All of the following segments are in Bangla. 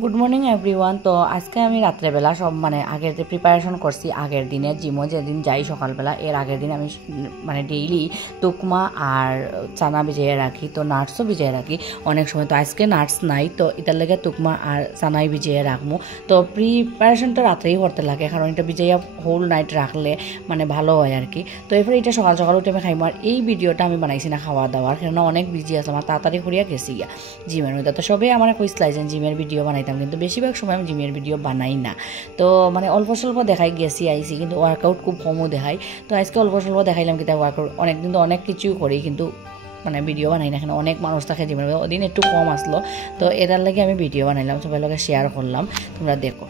Good morning everyone. তো আজকে আমি রাত্রেবেলা সব আগের যে প্রিপারেশন করছি আগের দিনে জিমও যেদিন যাই সকালবেলা এর আগের দিন আমি ডেইলি তুকমা আর চানা ভিজিয়ে রাখি, তো নাটসও ভিজিয়ে রাখি অনেক সময়। তো আজকে নাটস নাই, তো এটার লেগে তুকমা আর চানাই ভিজিয়ে রাখবো। তো প্রিপারেশনটা রাত্রেই করতে লাগে, কারণ এটা ভিজিয়ে হোল নাইট রাখলে ভালো হয় আর কি। তো এরপরে এটা সকাল সকাল উঠে আমি খাইমো। আর এই ভিডিওটা আমি বানাইছি না খাওয়া দাওয়ার, কেননা অনেক বিজি আছে, আমার তাড়াতাড়ি করিয়া গেছি গিয়া জিমের মধ্যে। তো সবাই আমার কইসলাইছেন জিমের ভিডিও বানাইতাম, কিন্তু বেশিরভাগ সময় আমি জিমের ভিডিও বানাই না। তো অল্প স্বল্প দেখাই গেছি আইসি, কিন্তু ওয়ার্কআউট খুব কমও দেখাই। তো আজকে অল্প স্বল্প দেখাইলাম, কিন্তু ওয়ার্কআউট অনেকদিন তো অনেক কিছুই করি, কিন্তু ভিডিও বানাই না। এখানে অনেক মানুষ থাকে জিমের মধ্যে, ওদিন একটু কম আসলো, তো এটার লাগে আমি ভিডিও বানাইলাম, সবাই লোকে শেয়ার করলাম, তোমরা দেখো।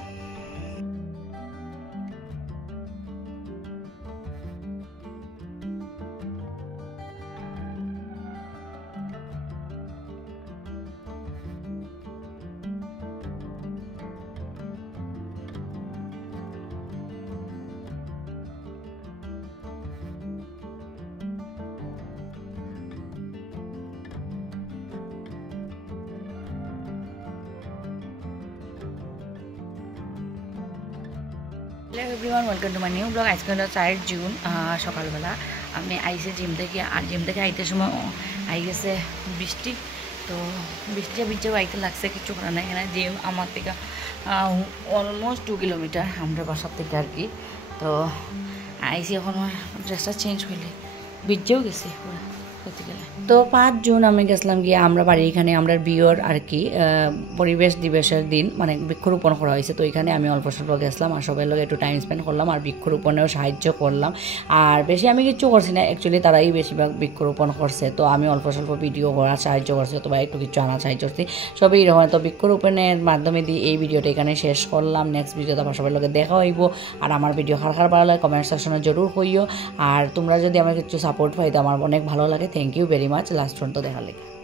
Hello everyone, welcome to my new blog. আজকে হলো 4 জুন সকালবেলা আমি আইসে জিম থেকে, আর জিম থেকে আইতে সময় আই গেছে বৃষ্টি। তো বৃষ্টি বৃষ্টিও আইতে লাগছে, কিছু করার নাই। এখানে জিম আমার থেকে অলমোস্ট 2 কিলোমিটার আমরা বাসার থেকে আর কি। তো আইসি এখন ড্রেসটা চেঞ্জ হইলে বৃষ্টিও গেছে পুরো। তো 5 জুন আমি গেছিলাম গিয়ে আমরা বাড়ি, এখানে আমরা বিয়ের আর কি পরিবেশ দিবসের দিন বৃক্ষরোপণ করা হয়েছে। তো এখানে আমি অল্প স্বল্প গেছিলাম, আর সবাই লোক একটু টাইম স্পেন্ড করলাম, আর বৃক্ষরোপণেও সাহায্য করলাম। আর বেশি আমি কিছু করছি না, অ্যাকচুয়ালি তারাই বেশিরভাগ বৃক্ষরোপণ করছে। তো আমি অল্প স্বল্প ভিডিও করার সাহায্য করছি, অথবা একটু কিছু আনার সাহায্য করছি, সবই এরকম। তো বৃক্ষরোপণের মাধ্যমে দিয়ে এই ভিডিওটা এখানে শেষ করলাম। নেক্সট ভিডিওতে আবার সবাই লোকে দেখা হইব। আর আমার ভিডিও খার ভালো লাগে কমেন্ট সেকশনে জরুর হইও। আর তোমরা যদি আমার কিছু সাপোর্ট পাই তো আমার অনেক ভালো লাগে। Thank you very much last পর্যন্ত দেখার লাগে।